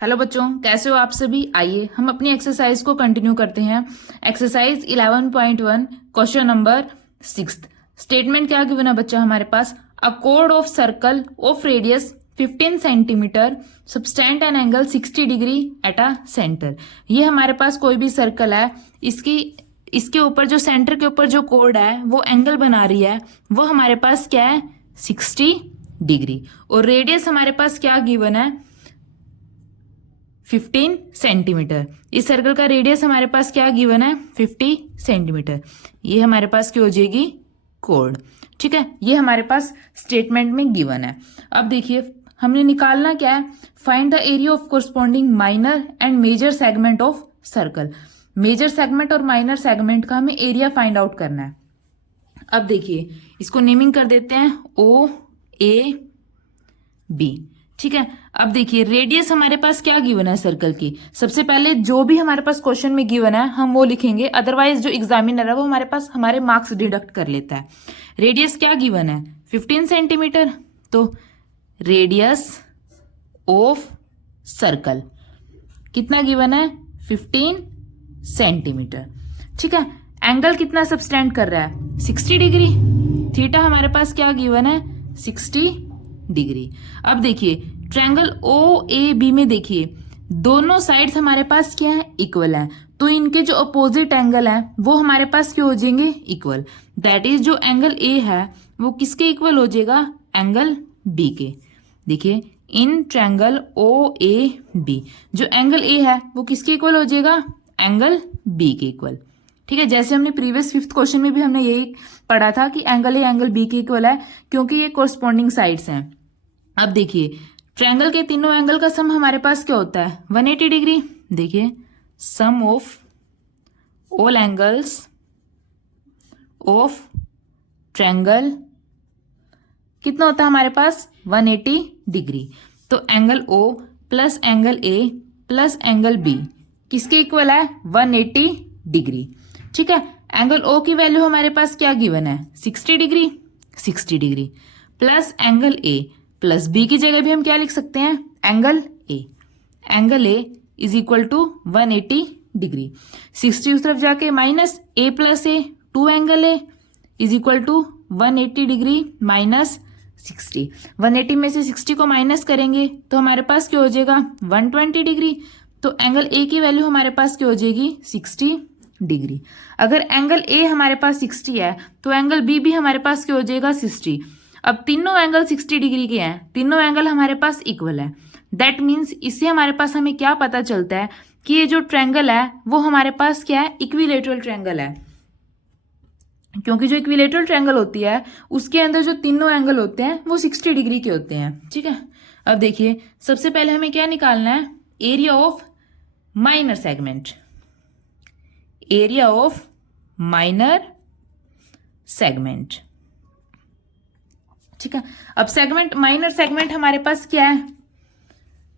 Hello बच्चों, कैसे हो आप सभी। आइए हम अपनी एक्सरसाइज को कंटिन्यू करते हैं। Exercise 11.1 question number 6। स्टेटमेंट क्या गिवन है बच्चा हमारे पास। अ कोड of circle of radius 15 centimetre subtend an angle 60 degree at a centre. ये हमारे पास कोई भी सर्कल है, इसके ऊपर जो सेंटर के ऊपर जो कोड है वो एंगल बना रही है, वो हमारे पास क्या है 60 डिग्री। और रेडियस हमारे पास क्या गिवन है 15 सेंटीमीटर। इस सर्कल का रेडियस हमारे पास क्या गिवन है 50 सेंटीमीटर। ये हमारे पास क्या हो जाएगी कोड। ठीक है, ये हमारे पास स्टेटमेंट में गिवन है। अब देखिए हमने निकालना क्या है, find the area of corresponding minor and major segment of circle. Major segment और माइनर सेगमेंट का हमें एरिया फाइंड आउट करना है। अब देखिए इसको नेमिंग कर देते हैं ओ ए बी। ठीक है, अब देखिए रेडियस हमारे पास क्या गिवन है सर्कल की। सबसे पहले जो भी हमारे पास क्वेश्चन में गिवन है हम वो लिखेंगे, अदरवाइज जो एग्जामिनर है वो हमारे पास हमारे मार्क्स डिडक्ट कर लेता है। रेडियस क्या गिवन है 15 सेंटीमीटर, तो रेडियस ऑफ सर्कल कितना गिवन है 15 सेंटीमीटर। ठीक है, एंगल कितना सबस्टेंड कर रहा है 60 डिग्री। थीटा हमारे पास क्या गिवन है 60 डिग्री। अब देखिए ट्रायंगल ओ ए बी में देखिए दोनों साइड्स हमारे पास क्या है इक्वल है, तो इनके जो अपोजिट एंगल है वो हमारे पास क्या हो जाएंगे इक्वल। दैट इज जो एंगल ए है वो किसके इक्वल हो जाएगा एंगल बी के। देखिए in triangle O A B जो एंगल ए है वो किसके इक्वल हो जाएगा एंगल बी के इक्वल। ठीक है, जैसे हमने प्रीवियस 5th क्वेश्चन में भी हमने यही पढ़ा था कि एंगल ए एंगल बी के इक्वल है क्योंकि ये कोरस्पॉन्डिंग साइड्स हैं। अब देखिए ट्रायंगल के तीनों एंगल का सम हमारे पास क्या होता है 180 डिग्री। देखिए sum of all angles of triangle कितना होता है हमारे पास 180 डिग्री। तो angle O plus angle A plus angle B किसके इक्वल है 180 डिग्री। ठीक है, एंगल ओ की वैल्यू हमारे पास क्या गिवन है 60 degree. 60 degree plus angle A plus B की जगह भी हम क्या लिख सकते हैं angle A. Angle A is equal to 180 degree. 60 उस तरफ जाके minus A plus A 2 angle A is equal to 180 degree minus 60। 180 में से 60 को माइनस करेंगे तो हमारे पास क्या हो जाएगा 120 डिग्री। तो एंगल ए की वैल्यू हमारे पास क्या हो जाएगी 60 डिग्री। अगर एंगल ए हमारे पास 60 है तो एंगल बी भी हमारे पास क्या हो जाएगा 60। अब तीनों एंगल 60 डिग्री के हैं, तीनों एंगल हमारे पास इक्वल है। दैट मीन्स इससे हमारे पास हमें क्या पता चलता है कि ये जो ट्रायंगल है वो हमारे पास क्या है इक्विलेटरल ट्रायंगल है। क्योंकि जो इक्विलेटरल ट्रायंगल होती है उसके अंदर जो तीनों एंगल होते हैं वो 60 डिग्री के होते हैं। ठीक है, अब देखिए सबसे पहले हमें क्या निकालना है area of minor segment. Area of minor segment. ठीक है, अब सेगमेंट माइनर सेगमेंट हमारे पास क्या है,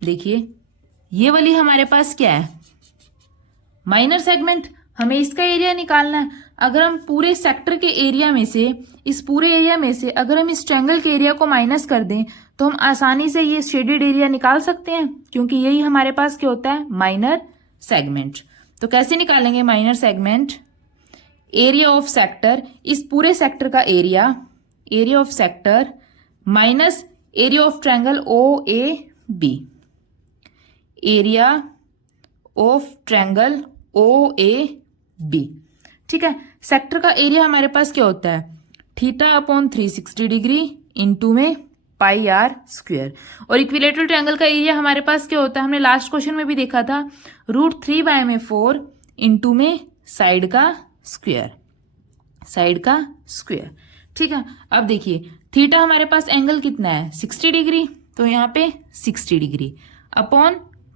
देखिए ये वाली हमारे पास क्या है माइनर सेगमेंट। हमें इसका एरिया निकालना है। अगर हम पूरे सेक्टर के एरिया में से इस पूरे एरिया में से अगर हम इस ट्रायंगल के एरिया को माइनस कर दें तो हम आसानी से ये शेडेड एरिया निकाल सकते हैं, क्योंकि यही हमारे पास क्या होता है माइनर सेगमेंट। तो कैसे निकालेंगे minor segment, area of sector, इस पूरे सेक्टर का area, area of sector minus area of triangle O A B. Area of triangle O A B. ठीक है, सेक्टर का एरिया हमारे पास क्या होता है थीटा अपॉन 360 डिग्री इंटू में पाई आर स्क्वायर। और इक्विलेटरल ट्रायंगल का एरिया हमारे पास क्या होता है हमने लास्ट क्वेश्चन में भी देखा था √3/4 इंटू में साइड का स्क्वायर, साइड का स्क्वायर। ठीक है, अब देखिए थीटा हमारे पास एंगल कितना है 60 डिग्री, तो यहाँ पे 60 डिग्री अपॉन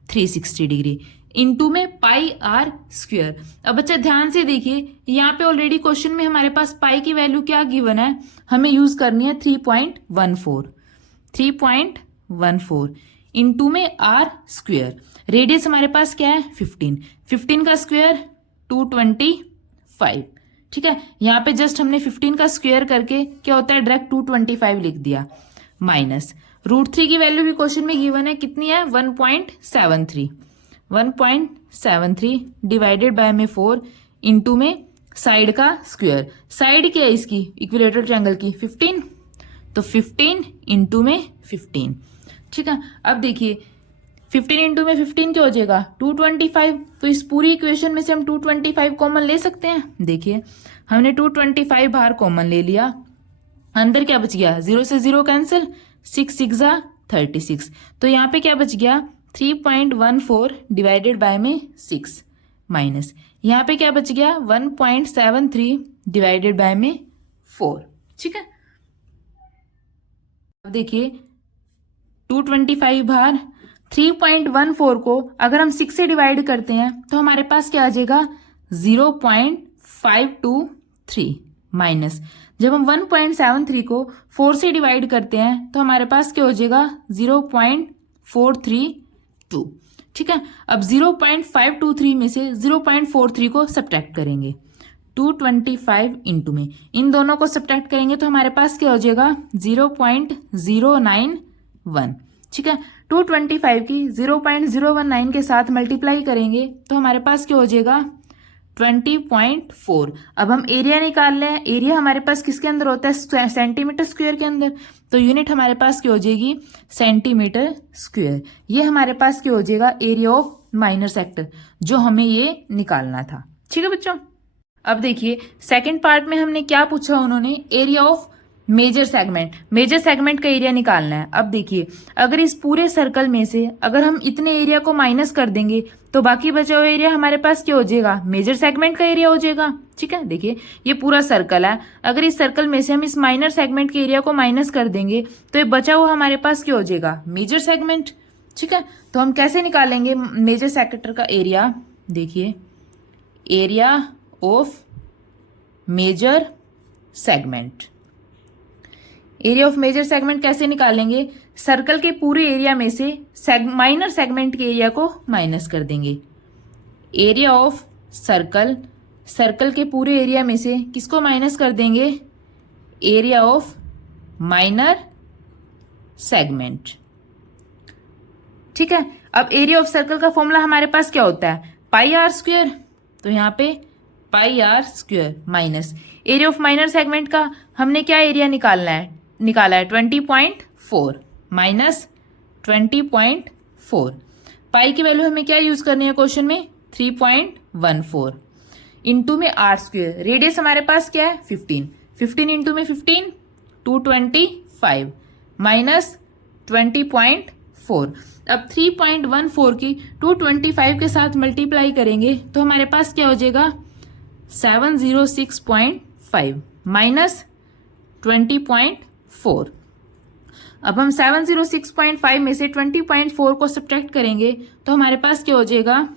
360 डिग्री इंटू में पाई आर स्क्वायर। अब बच्चा ध्यान से देखिए यहाँ पे ऑलरेडी क्वेश्चन में हमारे पास पाई की वैल्यू क्या गिवन है, हमें यूज करनी है 3.14 इंटू में आर स्क्वायर। रेडियस हमारे पास क्या है 15 का स्क्वायर 225। ठीक है, यहाँ पे जस्ट हमने 15 का स्क्वायर करके क्या होता है डायरेक्ट 225 लिख दिया माइनस √3 की वैल्यू भी क्वेश्चन में गिवन है, कितनी है 1.73। 1.73 डिवाइडेड बाय में 4 इंटू में साइड का स्क्वायर। साइड क्या है इसकी इक्विलेटरल ट्रायंगल की 15, तो 15 इंटू में 15। ठीक है, अब देखिए 15 इंटू में 15 क्या हो जाएगा 225। तो इस पूरी इक्वेशन में से हम 225 कॉमन ले सकते हैं। देखिए हमने 225 बाहर कॉमन ले लिया, अंदर क्या बच गया 0 से 0 कैंसिल, 6 6 36। तो यहाँ पे क्या बच गया 3.14 डिवाइडेड बाय में 6 माइनस यहाँ पे क्या बच गया 1.73 डिवाइडेड बाय में 4। ठीक है, अब देखिए 225 बाहर 3.14 को अगर हम 6 से डिवाइड करते हैं तो हमारे पास क्या आ जाएगा 0.523 माइनस जब हम 1.73 को 4 से डिवाइड करते हैं तो हमारे पास क्या हो जाएगा 0.432। ठीक है, अब 0.523 में से 0.43 को सब्ट्रैक्ट करेंगे 225 इंटू में, इन दोनों को सब्ट्रैक्ट करेंगे तो हमारे पास क्या हो जाएगा 0.091। ठीक है, 225 की 0.019 के साथ मल्टीप्लाई करेंगे तो हमारे पास क्या हो जाएगा 20.4। अब हम एरिया निकाल लें, एरिया हमारे पास किसके अंदर होता है सेंटीमीटर स्क्वायर के अंदर, तो यूनिट हमारे पास क्या हो जाएगी सेंटीमीटर स्क्वायर। ये हमारे पास क्या हो जाएगा एरिया ऑफ माइनर सेक्टर जो हमें ये निकालना था। ठीक है बच्चों, अब देखिए सेकंड पार्ट में हमने क्या पूछा, उन्होंने area of major segment, major segment का एरिया निकालना है। अब देखिए अगर इस पूरे सर्कल में से अगर हम इतने एरिया को माइनस कर देंगे तो बाकी बचा हुआ एरिया हमारे पास क्या हो जाएगा मेजर सेगमेंट का एरिया हो जाएगा। ठीक है, देखिए ये पूरा सर्कल है, अगर इस सर्कल में से हम इस माइनर सेगमेंट के एरिया को माइनस कर देंगे तो ये बचा हुआ हमारे पास क्या हो जाएगा मेजर सेगमेंट। ठीक है, तो हम कैसे निकालेंगे मेजर सेक्टर का एरिया, देखिए area of major segment, area of major segment कैसे निकालेंगे, सर्कल के पूरे एरिया में से माइनर सेगमेंट के एरिया को माइनस कर देंगे। एरिया ऑफ सर्कल, सर्कल के पूरे एरिया में से किसको माइनस कर देंगे एरिया ऑफ माइनर सेगमेंट। ठीक है, अब एरिया ऑफ सर्कल का फॉर्मूला हमारे पास क्या होता है पाई आर स्क्वायर, तो यहाँ पे pi r square minus area of minor segment का हमने क्या एरिया निकाला है 20.4 माइनस 20.4। पाई की वैल्यू हमें क्या यूज करनी है क्वेश्चन में 3.14 इंटू में आर स्क्वायर, रेडियस हमारे पास क्या है 15 इंटू में 15 225 माइनस 20.4। अब 3.14 की 225 के साथ मल्टीप्लाई करेंगे तो हमारे पास क्या हो जाएगा 706.5 माइनस 20.4। अब हम 706.5 में से 20.4 को सब्ट्रैक्ट करेंगे तो हमारे पास क्या हो जाएगा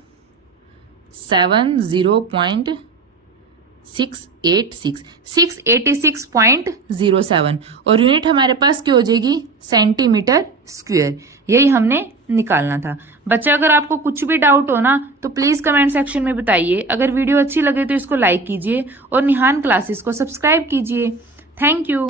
686.07 और यूनिट हमारे पास क्या हो जाएगी सेंटीमीटर स्क्वायर। यही हमने निकालना था। बच्चा अगर आपको कुछ भी डाउट हो ना तो प्लीज कमेंट सेक्शन में बताइए। अगर वीडियो अच्छी लगे तो इसको लाइक कीजिए और निहान क्लासेस को सब्सक्राइब कीजिए। Thank you.